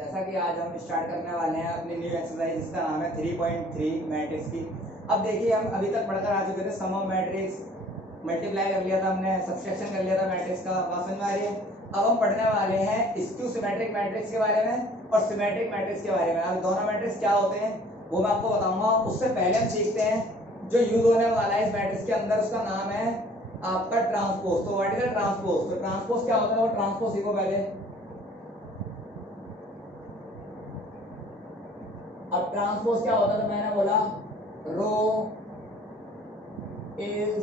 जैसा कि आज हम स्टार्ट करने वाले हैं अपनी न्यू एक्सरसाइज जिसका नाम है 3.3 मैट्रिक्स की। अब देखिए हम अभी तक पढ़कर आ चुके थे सम ऑफ मैट्रिक्स, मल्टीप्लाई कर लिया था हमने, सब्सट्रैक्शन कर लिया था मैट्रिक्स का, बात समझ में आ रही है। अब हम पढ़ने वाले हैं स्क्यू सिमेट्रिक मैट्रिक्स के बारे में और सिमेट्रिक मैट्रिक्स के बारे में। अब दोनों मैट्रिक्स क्या होते हैं वो मैं आपको बताऊंगा। उससे पहले हम सीखते हैं जो यूज होने वाला है इस मैट्रिक्स के अंदर, उसका नाम है आपका ट्रांसपोज। तो व्हाट इज द ट्रांसपोज? तो ट्रांसपोज क्या होता है वो ट्रांसपोज सीखो पहले। अब ट्रांसपोज क्या होता है तो मैंने बोला रो इज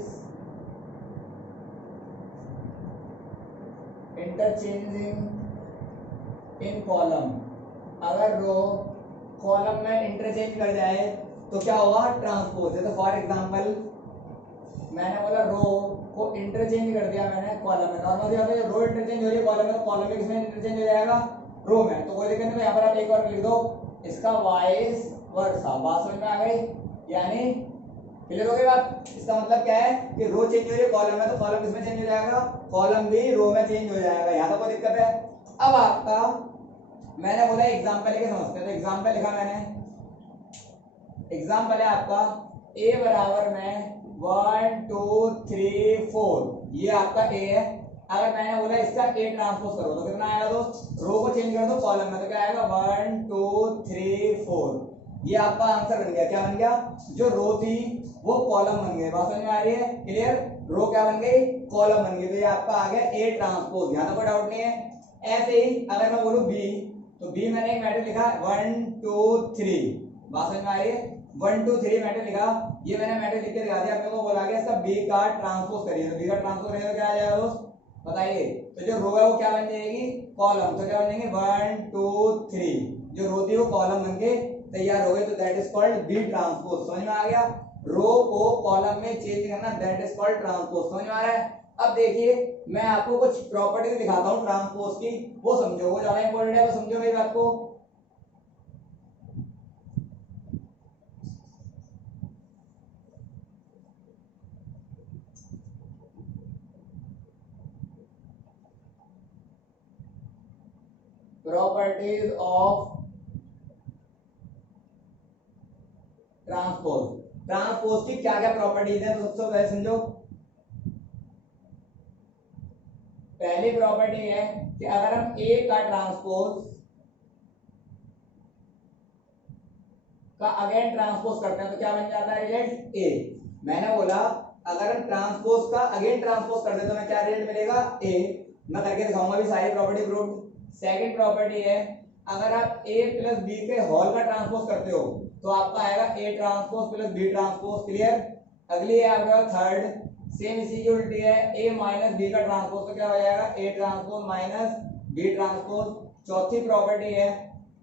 इंटरचेंजिंग इन कॉलम। अगर रो कॉलम में इंटरचेंज कर जाए तो क्या होगा? ट्रांसपोज। जैसे फॉर एग्जांपल मैंने बोला रो को इंटरचेंज कर दिया मैंने कॉलम में। नॉर्मली अगर रो इंटरचेंज हो रही है कॉलम में तो कॉलम में किसमें इंटरचेंज हो जाएगा? रो में। तो कोई दिक्कत नहीं, यहाँ पर आप एक और लिख दो इसका वाइस वर्सा। बात समझ में आ गई? यानी क्लियर हो गई बात? इसका मतलब क्या है कि रो चेंज हो रही है कॉलम में तो कॉलम किसमें चेंज हो जाएगा? कॉलम भी रो में चेंज हो जाएगा। यहाँ तो कोई दिक्कत है? अब आपका मैंने बोला एग्जांपल लेके समझते हैं। तो एग्जांपल लिखा मैंने, एग्जांपल है आपका a बराबर में 1 2 3 4, ये आपका a है। अगर मैंने बोला इसका a ट्रांसपोज करो तो कितना आएगा दोस्त? रो को चेंज कर दो कॉलम में तो क्या आएगा? 1 2 3 4। ये आपका आंसर बन गया। क्या बन गया? जो रो थी वो कॉलम बन गई। बात समझ में आ रही है? क्लियर? रो क्या बन गई? कॉलम बन गई। तो ये आपका आ गया a ट्रांसपोज। यहाँ तो कोई डाउट नहीं है। ऐसे ही अगर मैं बोलूं b, तो b मैंने एक मैट्रिक्स लिखा 1 2 3। बात समझ में आ रही है? 1 2 3 मैट्रिक्स लिखा, ये मैंने मैट्रिक्स लिख के दिखा दिया। आपको बोला गया इसका b का ट्रांसपोज करिए। तो b का ट्रांसपोज करिए तो क्या आ जाएगा दोस्त? बताइए। तो जो रो है वो क्या बन जाएगी? कॉलम। तो क्या बन जाएंगे? 1 2 3। जो रो थी वो कॉलम बन के तैयार हो गए तो that is called B transpose. समझ में आ गया? रो को कॉलम में चेंज करना दैट इज कॉल्ड ट्रांसपोज। समझ में आ रहा है? अब देखिए मैं आपको कुछ प्रॉपर्टी दिखाता हूँ ट्रांसपोज की, वो समझो, वो ज्यादा इंपॉर्टेंट है, वो समझो मेरी बात को। Properties of transpose. ट्रांसपोज की क्या क्या प्रॉपर्टीज है तो सबसे पहले समझो। पहली प्रॉपर्टी है कि अगर हम ए का ट्रांसपोज का अगेन ट्रांसपोज करते हैं तो क्या बन जाता है रिजल्ट? ए। मैंने बोला अगर हम ट्रांसपोज का अगेन ट्रांसपोज करते हैं तो मैं क्या रिजल्ट मिलेगा? ए। मैं करके दिखाऊंगा भी सारी प्रॉपर्टी प्रूफ। सेकंड प्रॉपर्टी है अगर आप a प्लस बी के होल का ट्रांसपोज करते हो तो आपका आएगा a transpose plus b transpose. Clear? अगली है आपका थर्ड, सेम इसी की उल्टी है a माइनस b का ट्रांसपोज तो क्या हो जाएगा? a transpose minus b transpose. चौथी प्रॉपर्टी है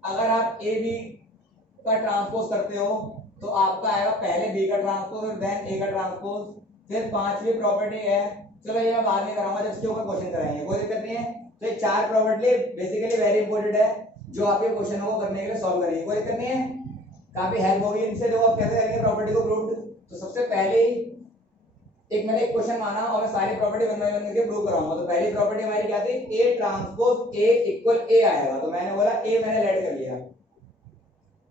अगर आप a b का ट्रांसपोज करते हो तो आपका आएगा पहले b का ट्रांसपोज और देन a का ट्रांसपोज। फिर पांचवी प्रॉपर्टी है, चलो ये मैं बाद में कराऊंगा जब इसके ऊपर क्वेश्चन कराएंगे, कोई दिक्कत नहीं है। तो ये चार प्रॉपर्टी बेसिकली वेरी इंपॉर्टेंट है जो आपके क्वेश्चन को करने के लिए सॉल्व करेंगे, कोई दिक्कत नहीं है, काफी हेल्प होगी इनसे। जो आप कैसे करेंगे प्रॉपर्टी को प्रूव। तो सबसे पहले एक मैंने एक क्वेश्चन माना और मैं सारी प्रॉपर्टी वन बाय वन करके प्रूव कराऊंगा। तो पहली प्रॉपर्टी हमारी क्या थी? a transpose a equal a आएगा। तो मैंने बोला a मैंने लेट कर लिया,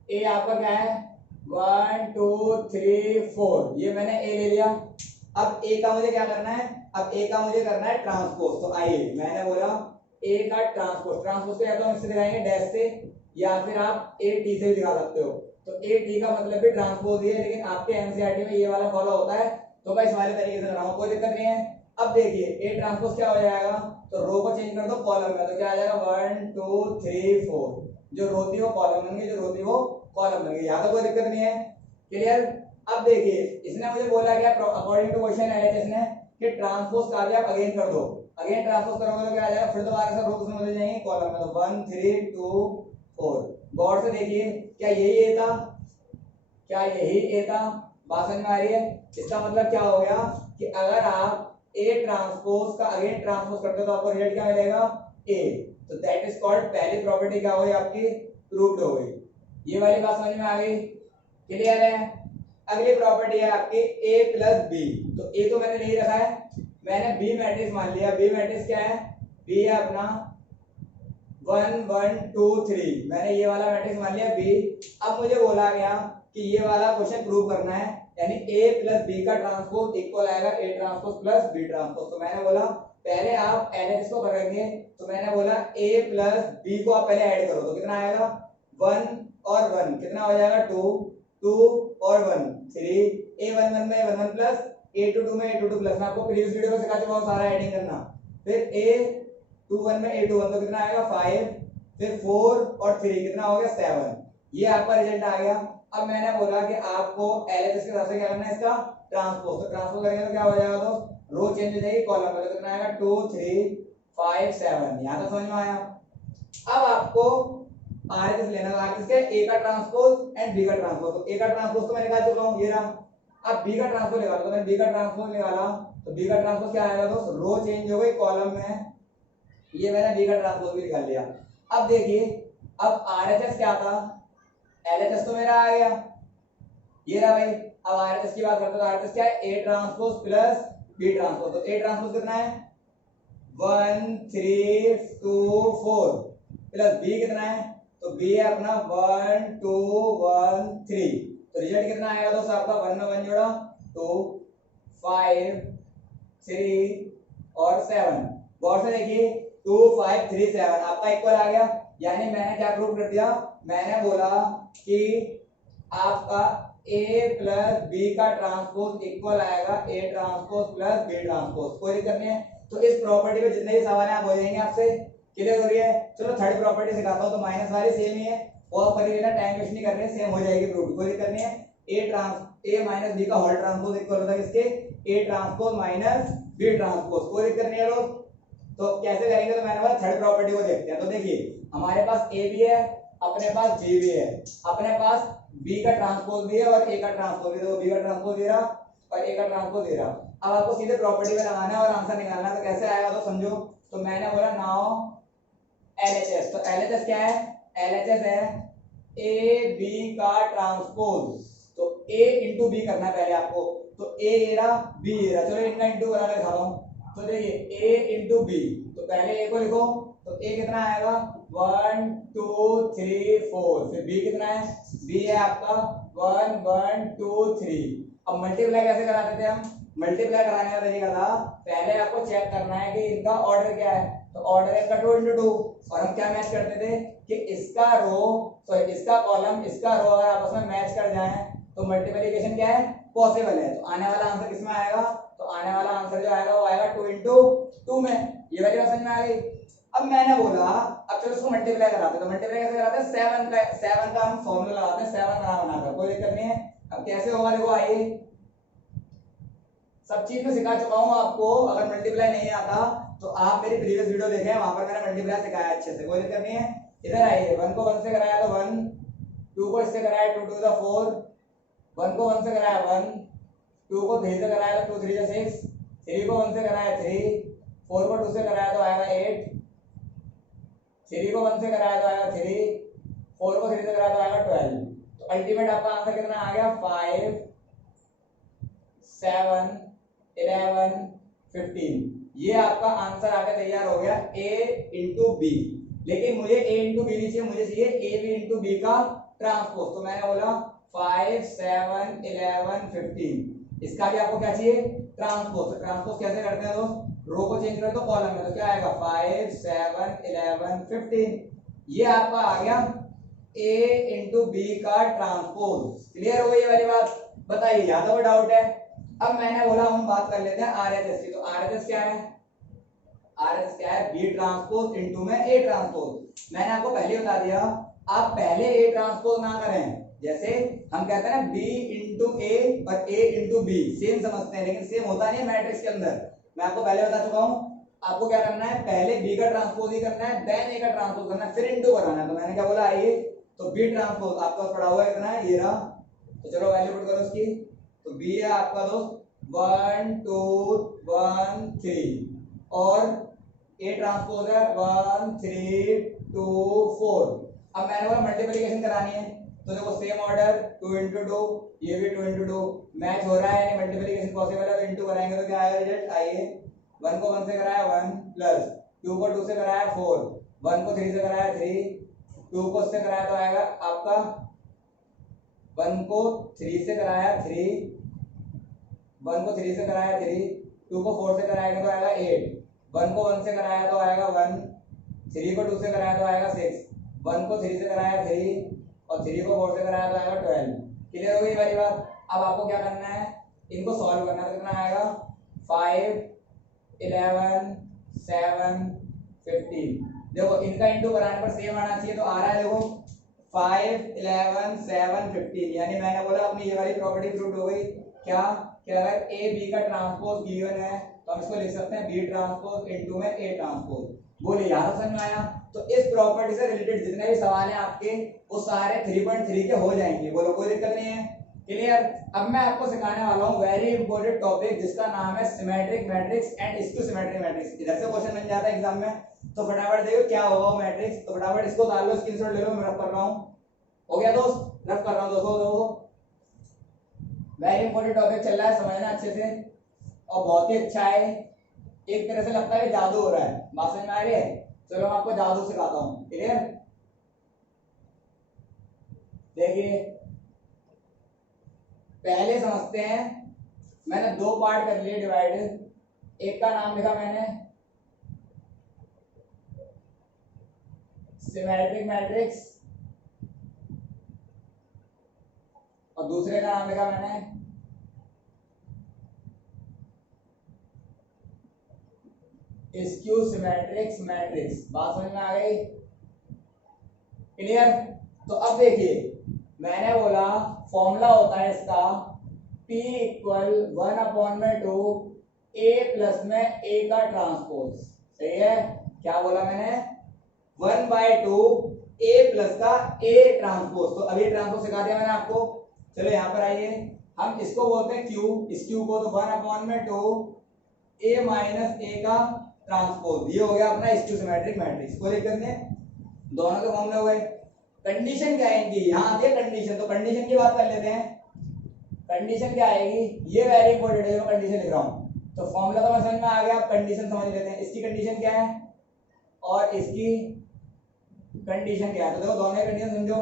a आपका क्या है? 1 2 3 4, ये मैंने a ले लिया। अब a का मुझे क्या करना है? अब a का मुझे करना है ट्रांसपोज। तो आइए मैंने बोला a का ट्रांसपोज। ट्रांसपोज को या तो हम इससे दिखाएंगे डैश से या फिर आप a t से भी दिखा सकते हो। तो a t का मतलब भी ट्रांसपोज ही है, लेकिन आपके एनसीईआरटी में ये वाला फॉलो होता है तो मैं इस वाले तरीके से कराऊंगा, कोई दिक्कत नहीं है। अब देखिए a ट्रांसपोज क्या हो जाएगा? तो रो को चेंज कर दो कॉलम में तो क्या आ जाएगा? 1 2 3 4। जो रो थी वो कॉलम बन गई, जो रो थी वो कॉलम बन गई। यहाँ तो कोई दिक्कत नहीं है। क्लियर? अब देखिए इसने मुझे बोला क्या अकॉर्डिंग टू क्वेश्चन एलएचएस ने कि ट्रांसपोज का भी आप अगेन कर दो। अगेन ट्रांसपोज करोगे तो क्या आ जाएगा? फिर दोबारा से रो किसमें बदल जाएंगे? कॉलम में। तो 1 3 2 4। गौर से देखिए क्या यही ए था? क्या यही ए था? बात समझ में आ रही है? इसका मतलब क्या हो गया कि अगर आप ए ट्रांसपोज का अगेन ट्रांसपोज करते हो तो आपको रिजल्ट क्या मिलेगा? ए। तो दैट इज कॉल्ड पहली प्रॉपर्टी क्या हो गई आपकी? प्रूव्ड हो गई। ये वाली बात समझ में आ गई? क्लियर है? अगली प्रॉपर्टी है आपकी a प्लस बी। तो a तो मैंने नहीं रखा है, मैंने b मैट्रिक्स मान लिया। b मैट्रिक्स क्या है? b है अपना 1 1 2 3, मैंने ये वाला मैट्रिक्स मान लिया बी। अब मुझे बोला गया कि ये वाला क्वेश्चन प्रूव करना है, यानी ए प्लस बी का ट्रांसपोज इक्वल आएगा A transpose plus B transpose. तो मैंने बोला पहले आप एलएचएस को करेंगे, तो मैंने बोला ए प्लस बी को आप पहले ऐड करो, तो कितना आएगा 1 और 1 कितना हो जाएगा 2, 2 और 1 3, ए 1 1 में 1 1 प्लस ए 2 2 में ए 2 2 प्लस। मैं आपको प्रीवियस वीडियो में सिखा चुका हूं सारा ऐडिंग करना। फिर ए 2 1 में ए 2 1, तो कितना आएगा 5, फिर 4 और 3 कितना हो गया 7। ये आपका रिजल्ट आ गया। अब मैंने बोला कि आपको एलएचएस के हिसाब से क्या करना है, इसका ट्रांसपोज। तो ट्रांसपोज करेंगे तो क्या हो जाएगा, तो रो चेंज हो जाएगी, कॉलम में तो कितना आएगा 2 3 5 7। यहां तक समझ में आया। अब आपको आरएचएस लेना है, आरएचएस के ए का ट्रांसपोज एंड बी का ट्रांसपोज। तो ए का ट्रांसपोज तो मैंने निकाल चुका हूं, ये रहा। अब बी का ट्रांसपोज निकालो, तो मैंने बी का ट्रांसपोज निकाला, तो बी का ट्रांसपोज क्या आएगा दोस्त, रो चेंज हो गई कॉलम में, ये मैंने बी का ट्रांसपोज भी निकाल लिया। अब देखिए, अब आरएचएस क्या था, एलएचएस तो मेरा आ गया, ये रहा भाई। अब आरएचएस की बात करते हैं, तो आरएचएस क्या है, A transpose plus B transpose. तो ए ट्रांसपोज कितना है 1 3 2 4 प्लस बी कितना है, तो बी है अपना 1 2 1 3। तो रिजल्ट कितना आएगा दोस्त आपका, 1 में 1 जोड़ा 2 5 3 और 7। गौर से देखिए 2 5 3 7 आपका इक्वल आ गया। यानी मैंने क्या प्रूव कर दिया, मैंने बोला कि आपका ए प्लस बी का ट्रांसपोज इक्वल आएगा A transpose plus B transpose. कोई दिक्कत नहीं है। तो इस प्रॉपर्टी में जितने भी सवाल हैं आप हो जाएंगे आपसे, क्लियर हो रही है। चलो थर्ड प्रॉपर्टी सिखाता हूं, तो माइनस वाली सेम ही है, वो आप कर लेना, टाइम वेस्ट नहीं करने, सेम हो जाएगी प्रूफ, कोई दिक्कत नहीं है। ए माइनस बी का होल ट्रांसपोज इक्वल होता है किसके, A transpose minus B transpose. कोई दिक्कत नहीं है लोग। तो कैसे करेंगे, तो मैंने बोला थर्ड प्रॉपर्टी को देखते हैं। तो देखिए हमारे पास ए भी है, अपने पास बी भी है, अपने पास बी का ट्रांसपोज भी है और ए का ट्रांसपोज भी है। तो बी का ट्रांसपोज दे रहा और ए का ट्रांसपोज दे रहा। अब आपको सीधे प्रॉपर्टी में लगाना है और आंसर निकालना है। तो कैसे आएगा तो समझो। तो मैंने बोला नाउ एलएचएस, तो एलएचएस क्या है, एलएचएस है ए बी का ट्रांसपोज। तो ए इंटू बी करना है पहले आपको। तो ए ये रहा, बी ये रहा, चलो इनका इंटू करा के दिखा रहा हूं। तो देखिए ए इंटू बी, तो पहले ए को लिखो, तो ए कितना आएगा 1 2 3 4, फिर बी कितना है, बी है आपका 1 1 2 3। अब मल्टीप्लाई कैसे कराते थे हम, मल्टीप्लाई कराने का तरीका था, पहले आपको चेक करना है कि इनका ऑर्डर क्या है। तो ऑर्डर है इनका 2 into 2, और हम क्या मैच करते थे कि इसका रो सॉरी इसका कॉलम इसका रो अगर आपस में मैच कर जाए तो मल्टीप्लिकेशन क्या है, पॉसिबल है। तो आने वाला आंसर किसमें आएगा, तो आने वाला आंसर जो आएगा वो आएगा 2 into 2 में। ये वाली बात समझ में आ गई। अब मैंने बोला अब चलो इसको मल्टीप्लाई कराते हैं। तो मल्टीप्लाई कैसे कराते हैं, 7 का हम फॉर्मूला लगाते हैं, 7 बनाकर, कोई दिक्कत नहीं है। अब कैसे होगा देखो, आइए सब चीज में सिखा चुका हूं आपको। अगर मल्टीप्लाई नहीं आता तो आप मेरी प्रीवियस वीडियो देखें, वहां पर मैंने मल्टीप्लाई सिखाया अच्छे से, कोई दिक्कत नहीं है। इधर आइए, 1 को 1 से कराया तो 1, 2 को इससे कराया 2 2 द 4, 1 को 1 से कराया 1, 2 को 3 से कराया तो 2 3 6, 3 को 1 से कराया 3, 4 को 2 से कराया तो आएगा 8, 3 को 1 से कराया तो आएगा 3, 4 को 3 से कराया तो आएगा 12। तो अल्टीमेट आपका आंसर कितना आ गया 5 7 11 15। ये आपका आंसर आके तैयार हो गया a इंटू बी। लेकिन मुझे a इंटू बी नहीं चाहिए, मुझे चाहिए a b इंटू बी का ट्रांसपोज। तो मैंने बोला 5 7 11 15, इसका भी आपको क्या चाहिए, ट्रांसपोज। तो ट्रांसपोज कैसे करते हैं दोस्त, रो को चेंज करो तो कॉलम में, तो क्या आएगा 5 7 11 15। ये आपका आ गया a इंटू बी का ट्रांसपोज। क्लियर हो गई ये वाली बात, बताइए यहाँ तो कोई डाउट है। अब मैंने बोला हम बात कर लेते हैं आरएचएस की। तो आरएचएस क्या है, आरएचएस क्या है, बी ट्रांसपोज इनटू में ए ट्रांसपोज। मैंने आपको पहले बता दिया, आप पहले ए ट्रांसपोज ना करें। जैसे हम कहते हैं ना बी इंटू ए और ए इंटू बी, सेम समझते हैं लेकिन सेम होता नहीं है मैट्रिक्स के अंदर। मैं आपको पहले बता चुका हूं, आपको क्या करना है, पहले बी का ट्रांसपोज ही करना है, देन ए का ट्रांसपोज करना है, फिर इंटू कराना है। तो मैंने क्या बोला, आइए तो बी ट्रांसपोज आपका पड़ा हुआ है कितना है, ये रहा। तो चलो वैल्यू पुट करो उसकी। तो बी है आपका दोस्त 1 2 1 3 और ए ट्रांसपोज है 1 3 2 4। अब मैंने बोला मल्टीप्लिकेशन करानी है, तो देखो सेम ऑर्डर 2 into 2, ये भी 2 into 2 मैच हो रहा है, यानी मल्टीप्लिकेशन पॉसिबल है। तो इंटू कराएंगे तो क्या आएगा रिजल्ट, आइए 1 को 1 से कराया 1 प्लस 2 को 2 से कराया 4, 1 को 3 से कराया 3, 2 को उससे कराया तो आएगा आपका 1 को 3 से कराया 3, 1 को 3 से कराया 3, 2 को 4 से कराएगा तो आएगा 8, 1 को 1 से कराया तो आएगा 1, 3 को 2 से कराया तो आएगा 6, 1 को 3 से कराया 3 और 3 को 4 से कराया तो आएगा 12। क्लियर हो गई वाली बात। अब आपको क्या करना है, इनको सॉल्व करना है। तो कितना आएगा 5, 11, 7, 15। देखो इनका इंटू कराने पर सेम आना चाहिए, तो आ रहा है देखो 5, 11, 7, 15। यानी मैंने बोला अपनी ये वाली प्रॉपर्टी प्रूव हो गई क्या, कि अगर ए बी का ट्रांसपोज गिवन है तो हम इसको लिख सकते हैं बी ट्रांसपोज इनटू में ए ट्रांसपोज। बोले यार समझ में आया। तो इस प्रॉपर्टी से रिलेटेड जितने भी सवाल हैं आपके वो सारे 3.3 के हो जाएंगे। बोलो कोई दिक्कत नहीं है। क्लियर। अब मैं आपको सिखाने वाला हूँ वेरी इंपॉर्टेंट टॉपिक जिसका नाम है symmetric matrix and skew symmetric matrix. इधर से क्वेश्चन बन जाता है एग्जाम में, तो फटाफट देखो क्या होगा मैट्रिक्स। तो फटाफट इसको डाल लो, स्क्रीनशॉट ले लो, मैं रफ कर रहा हूँ। हो गया दोस्त, रफ कर रहा हूँ दोस्तों। वेरी इंपॉर्टेंट टॉपिक चल रहा है, समझना अच्छे से और बहुत ही अच्छा है। एक तरह से लगता है कि जादू हो रहा है, बात समझ में आ रही है। चलो मैं आपको जादू सिखाता हूँ। क्लियर। देखिए पहले समझते हैं, मैंने दो पार्ट कर लिए डिवाइड। एक का नाम लिखा मैंने सिमेट्रिक मैट्रिक्स और दूसरे का नाम लिखा मैंने स्क्यू सिमेट्रिक्स मैट्रिक्स। बात समझ में आ गई। क्लियर। तो अब देखिए मैंने बोला फॉर्मूला होता है इसका P इक्वल 1/2 A प्लस में A का ट्रांसपोज। सही है। क्या बोला मैंने 1/2 A प्लस का A ट्रांसपोज। तो अभी ट्रांसपोज सिखा दिया मैंने आपको। चलो यहाँ पर आइए, हम इसको बोलते हैं क्यू, इस क्यू को। तो 1/2 A माइनस A का ट्रांसपोज। ये हो गया अपना स्क्यू सिमेट्रिक मैट्रिक्स। कोई दिक्कत नहीं, दोनों के फॉर्मूले हुए। कंडीशन क्या है इनकी, यहाँ आती है कंडीशन। तो कंडीशन की बात कर लेते हैं। कंडीशन क्या आएगी, ये वेरी इंपॉर्टेंट है, मैं कंडीशन लिख रहा हूँ। तो फॉर्मूला तो समझ में आ गया, आप कंडीशन समझ लेते हैं। इसकी कंडीशन क्या है और इसकी कंडीशन क्या है। तो देखो दोनों कंडीशन समझो।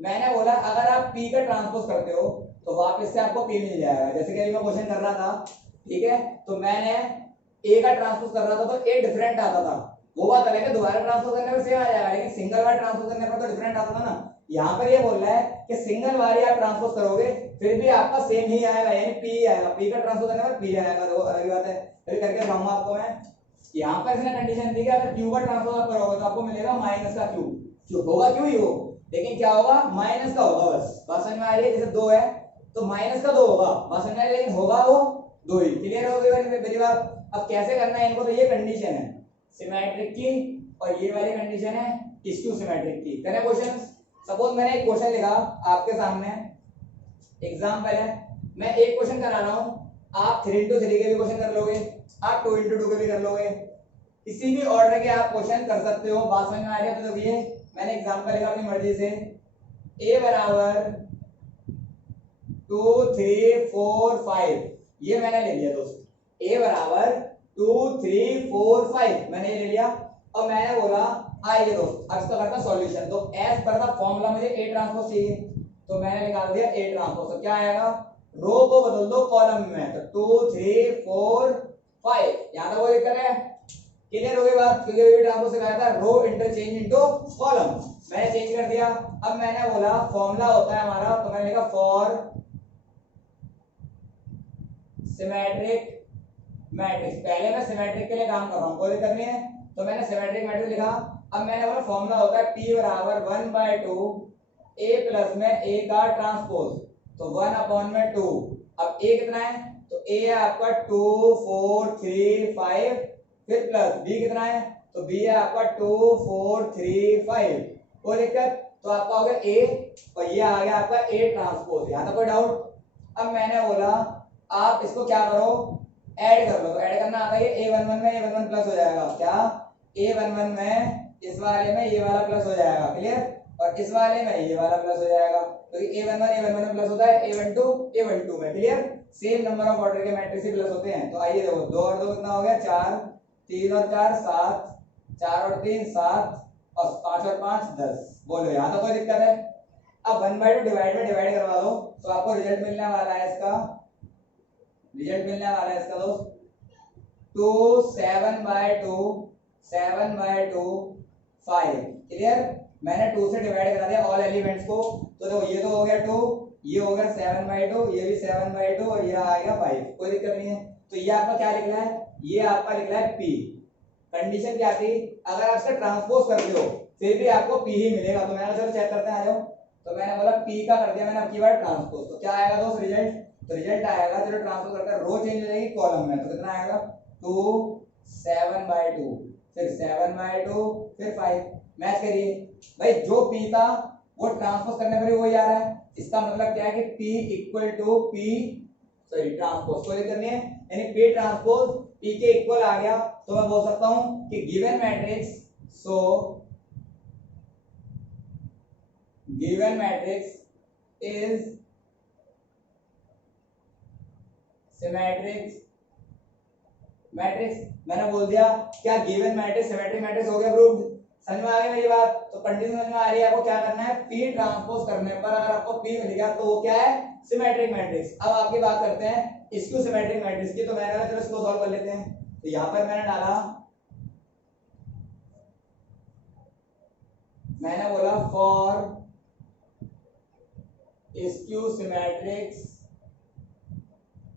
मैंने बोला अगर आप P का ट्रांसपोज करते हो तो वापस से आपको P मिल जाएगा। जैसे कि अभी मैं क्वेश्चन कर रहा था, ठीक है, तो मैंने A का ट्रांसपोज कर रहा था तो A डिफरेंट आता था। वो बात अलग है, दोबारा ट्रांसपोज करने पर सेम आ जाएगा, लेकिन सिंगल बार ट्रांसपोज करने पर तो डिफरेंट आता था ना। यहाँ पर ये बोल रहा है कि सिंगल बार आप ट्रांसपोज करोगे फिर भी आपका सेम ही आएगा, यानी P आएगा। P का ट्रांसपोज करने पर P आएगा। तो अलग बात है, अभी करके दिखाऊंगा आपको मैं। यहाँ पर इसने कंडीशन दी कि अगर Q का ट्रांसपोज आप करोगे तो आपको मिलेगा माइनस का Q। जो होगा Q ही हो, लेकिन क्या होगा माइनस का होगा। बस बात समझ में आ रही है। जैसे 2 है तो माइनस का 2 होगा, बात समझ में आ रही है, लेकिन होगा वो 2 ही। क्लियर हो गई मेरी बात। अब कैसे करना है इनको, तो ये कंडीशन है सिमेट्रिक की और ये वाली कंडीशन है स्क्यू सिमेट्रिक की। करें क्वेश्चन। सपोज मैंने एक क्वेश्चन लिखा आपके सामने, एग्जांपल है, मैं एक क्वेश्चन करा रहा हूं, आप 3x3 के भी क्वेश्चन कर लोगे, आप 2x2 के भी कर लोगे, किसी भी ऑर्डर के आप क्वेश्चन कर सकते हो। बात समझ में आ रही है। तो देखिए मैंने एग्जांपल लिखा अपनी मर्जी से, a बराबर 2 3 4 5, ये मैंने ले लिया दोस्त। a बराबर 2 3 4 5 मैंने ये ले लिया और मैंने बोला आइए दोस्त अब इसका करता सॉल्यूशन। तो एज पर द फॉर्मूला मुझे A ट्रांसपोज चाहिए, तो मैंने निकाल दिया A ट्रांसपोज। तो क्या आएगा, रो को बदल दो कॉलम में। तो 2 3 4 5, यहां तक कोई दिक्कत है। क्लियर हो गई बात, क्योंकि ये ट्रांसपोज सिखाया था रो इंटरचेंज इनटू कॉलम, मैंने चेंज कर दिया। अब मैंने बोला फॉर्मूला होता है हमारा, तो मैंने लिखा फॉर सिमेट्रिक मैट्रिक्स। पहले मैं सिमेट्रिक के लिए काम कर रहा हूं, कोई दिक्कत नहीं है। तो मैंने सिमेट्रिक मैट्रिक्स लिखा। अब मैंने बोला फॉर्मूला होता है P बराबर 1/2 A प्लस में A का ट्रांसपोज। तो 1/2। अब A कितना है, तो A है आपका 2 4 3 5, फिर प्लस B कितना है, तो B है आपका 2 4 3 5। कोई दिक्कत। तो आपका हो गया A और ये आ गया आपका A ट्रांसपोज। यहां तक कोई डाउट। अब मैंने बोला आप इसको क्या करो, ऐड कर लो। तो ऐड करना आता है, A11 में A11 प्लस हो जाएगा। क्या A11 में इस वाले में ये वाला प्लस हो जाएगा। क्लियर। और इस वाले में ये वाला प्लस हो जाएगा, क्योंकि A11 में प्लस होता है, A12 में। Clear. Same number of order के मैट्रिक्स प्लस होते हैं। तो आइए देखो 2 और 2 कितना हो गया 4, 3 और 4 7, 4 और 3 7, और 5 और 5 10। बोलो यहाँ तो कोई दिक्कत है? अब 1/2 डिवाइड में डिवाइड करवा दो तो आपको रिजल्ट मिलने वाला है इसका, रिजल्ट मिलने वाला है इसका दोस्त 2 7/2 7/2 5। क्लियर? मैंने 2 से डिवाइड करा दिया ऑल एलिमेंट्स को, तो देखो ये तो हो गया 2, ये हो गया 7/2, ये भी 7/2 और ये आएगा 5। कोई दिक्कत नहीं है। तो ये आपका क्या लिखना है? ये आपका लिखना है p। कंडीशन क्या थी? अगर आप इसका ट्रांसपोज करते हो फिर भी आपको p ही मिलेगा। तो मैंने चलो चेक करते हैं, आ जाओ। तो मैंने बोला p का कर दिया मैंने, अब की बार ट्रांसपोज, तो क्या आएगा दोस्त रिजल्ट? तो रिजल्ट आएगा, चलो ट्रांसपोज करते हैं, रो चेंज हो जाएगी कॉलम में, तो कितना आएगा 2 7/2 फिर 7/2 फिर 5। मैच करिए भाई, जो p था वो ट्रांसपोज करने पर ही वही आ रहा है। इसका मतलब क्या है कि p equal to p sorry transpose को करनी है, यानी p ट्रांसपोज p के इक्वल आ गया। तो मैं बोल सकता हूं कि given matrix, so given matrix is symmetric matrix. मैंने बोल दिया क्या गिवन मैट्रिक्स सिमेट्रिक मैट्रिक्स हो गया प्रूव्ड। समझ में आ गई मेरी बात? तो कंडीशन समझ में आ रही है? आपको क्या करना है, p ट्रांसपोज करने पर अगर आपको p मिल गया तो वो क्या है, सिमेट्रिक मैट्रिक्स। अब आपकी बात करते हैं स्क्यू सिमेट्रिक मैट्रिक्स की। तो मैंने कहा चलो इसको सॉल्व कर लेते हैं। तो यहां पर मैंने डाला, मैंने बोला फॉर स्क्यू सिमेट्रिक्स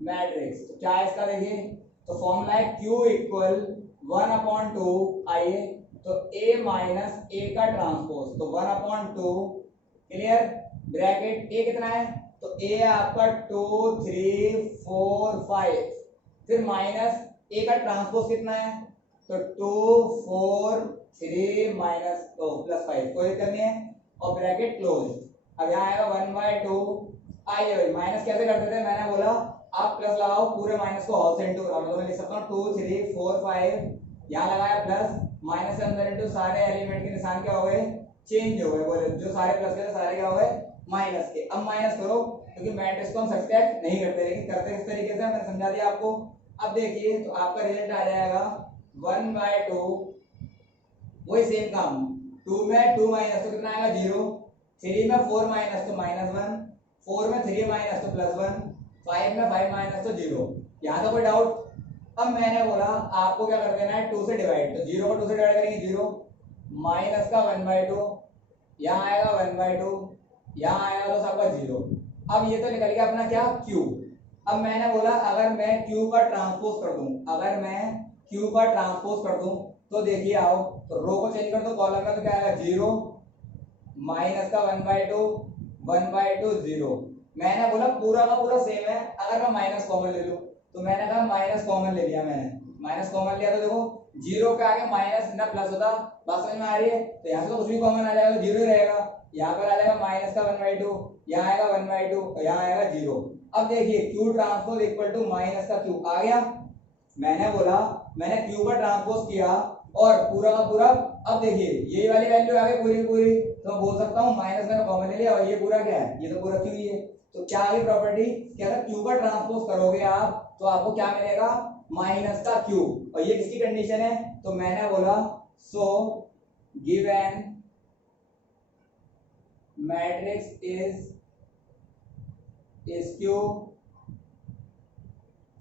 मैट्रिक्स। तो क्या है इसका, देखिए तो फॉर्मूला है q इक्वल 1/2 आइए, तो a माइनस a का ट्रांसपोज, तो 1/2 क्लियर, ब्रैकेट a कितना है, तो a आपका 2 3 4 5, फिर माइनस a का ट्रांसपोज कितना है, तो 2 4 3 माइनस प्लस 5, कोई दिक्कत नहीं है, और ब्रैकेट क्लोज। अब यहाँ आएगा 1/2 आइए भाई, माइनस कैसे करते थे, मैंने बोला आप प्लस लगाओ, पूरे माइनस को हाफ से इंटू करो, तो मैं लिख सकता हूँ 2 3 4 5, यहाँ लगाया प्लस, माइनस से अंदर इंटू, सारे एलिमेंट के निशान क्या हो गए, चेंज हो गए, बोले जो सारे प्लस के सारे क्या हो गए माइनस के। अब माइनस करो, क्योंकि मैट्रिक्स को हम सब्सट्रैक्ट नहीं करते, लेकिन करते किस तरीके से मैंने समझा दिया आपको। अब देखिए तो आपका रिजल्ट आ जाएगा 1/2, वही सेम काम, 2 में 2 माइनस तो कितना आएगा 0, 3 में 4 माइनस तो -1, 4 में 3 माइनस तो +1, 5 में 5 माइनस तो 0। यहाँ तो कोई डाउट? अब मैंने बोला आपको क्या कर देना है, 2 से डिवाइड, तो 0 को 2 से डिवाइड करेंगे 0, माइनस का 1/2, यहाँ आएगा 1/2, यहाँ आएगा तो सबका 0। अब ये तो निकल गया अपना क्या, q। अब मैंने बोला अगर मैं q का ट्रांसपोज कर दूं, अगर मैं q का ट्रांसपोज कर दूं तो देखिए आओ, तो रो को चेंज कर दो, कॉलम में तो क्या आएगा 0, माइनस का 1/2, 1/2 0। मैंने बोला पूरा का पूरा सेम है, अगर मैं माइनस कॉमन ले लूं, तो मैंने कहा माइनस कॉमन ले लिया, मैंने माइनस कॉमन लिया, तो देखो 0 के आगे माइनस ना प्लस होता, बात समझ में आ रही है, तो यहाँ से तो कुछ भी कॉमन आ जाएगा, तो 0 ही रहेगा, यहाँ पर आ जाएगा माइनस का 1/2, यहाँ आएगा 1/2, यहाँ आएगा 0। अब देखिए q transpose equal to minus का q आ गया। मैंने बोला मैंने q का ट्रांसपोज किया और पूरा का पूरा, अब देखिए यही वाली वैल्यू आ गई पूरी पूरी, तो मैं बोल सकता हूँ माइनस मैंने कॉमन ले लिया और ये पूरा क्या है, ये तो पूरा q ही है। तो क्या आ गई प्रॉपर्टी कि अगर q का ट्रांसपोज करोगे आप तो आपको क्या मिलेगा, माइनस का q, और ये किसकी कंडीशन है, तो मैंने बोला सो given matrix is skew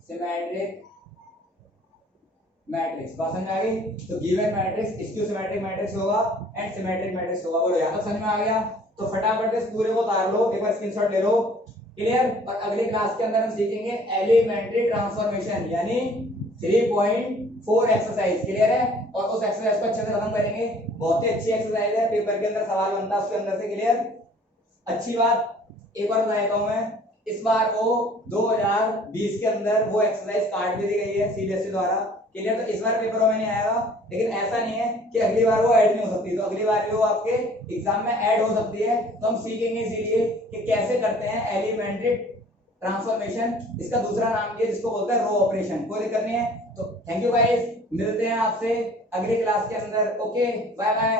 symmetric matrix. बात समझ में आ गई? तो given matrix skew symmetric matrix होगा एंड सिमेट्रिक मैट्रिक्स होगा। बोलो यहाँ तक समझ में आ गया? तो फटाफट इस पूरे को उतार लो, एक बार स्क्रीनशॉट ले लो, क्लियर। और अगली क्लास के अंदर हम सीखेंगे एलिमेंट्री ट्रांसफॉर्मेशन यानी 3.4 एक्सरसाइज, क्लियर है। और उस एक्सरसाइज को अच्छे से खत्म करेंगे, बहुत ही अच्छी एक्सरसाइज है, पेपर के अंदर सवाल बनता है उसके अंदर से, क्लियर। अच्छी बात एक बार बता देता हूं मैं, इस बार वो 2020 के अंदर वो एक्सरसाइज काट भी दी गई है सीबीएसई द्वारा, क्लियर। तो इस बार पेपरों में नहीं आएगा, लेकिन ऐसा नहीं है कि अगली बार वो ऐड नहीं हो सकती, तो अगली बार भी वो आपके एग्जाम में ऐड हो सकती है। तो हम सीखेंगे इसीलिए कि कैसे करते हैं एलिमेंट्री ट्रांसफॉर्मेशन, इसका दूसरा नाम ये जिसको बोलते हैं रो ऑपरेशन। कोई दिक्कत नहीं है। तो थैंक यू गाइस, मिलते हैं आपसे अगली क्लास के अंदर। Okay, bye bye.